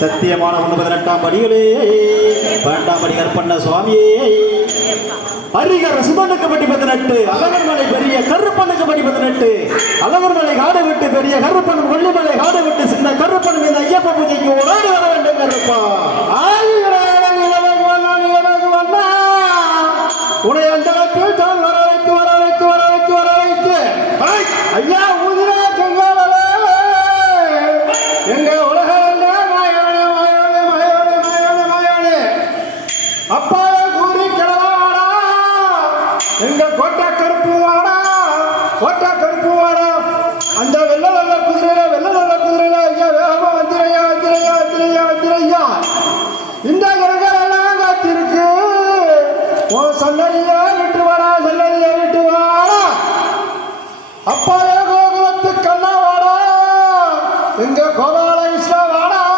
சத்தியமான 18ஆம் படிகளே, 12ஆம் படி கற்பண்ண சுவாமியே, ஹரிகர சுமனுக்கு படி 18, அழகர்மலை பெரிய கருப்பனுக்கு படி 18, அழகர்மலை காடு விட்டு பெரிய கருப்பன், கொல்லிமலை காடு விட்டு சின்ன கருப்பன் இந்த ஐயப்ப பூஜைக்கு ஓடி வர வேண்டும் கருப்பா. உடைய அஞ்சலத்தில் தான் வரவைத்து வரவைத்து வரவைத்து வரவைத்து ஐயா ஊதிரா சொல்லாலே எங்க உலக மாயானே மாயானே மாயானே மாயானே மாயானே அப்பா கூறி கிளவாடா எங்க கோட்டை கருப்பு வாடா கோட்டை கருப்பு வாடா அந்த வெள்ள நல்ல குதிரையில ஐயா வேகமா வந்திரையா வந்திரையா வந்திரையா வந்திரையா இந்த கிரகெல்லாம் காத்திருக்கு ஓ சந்தரியா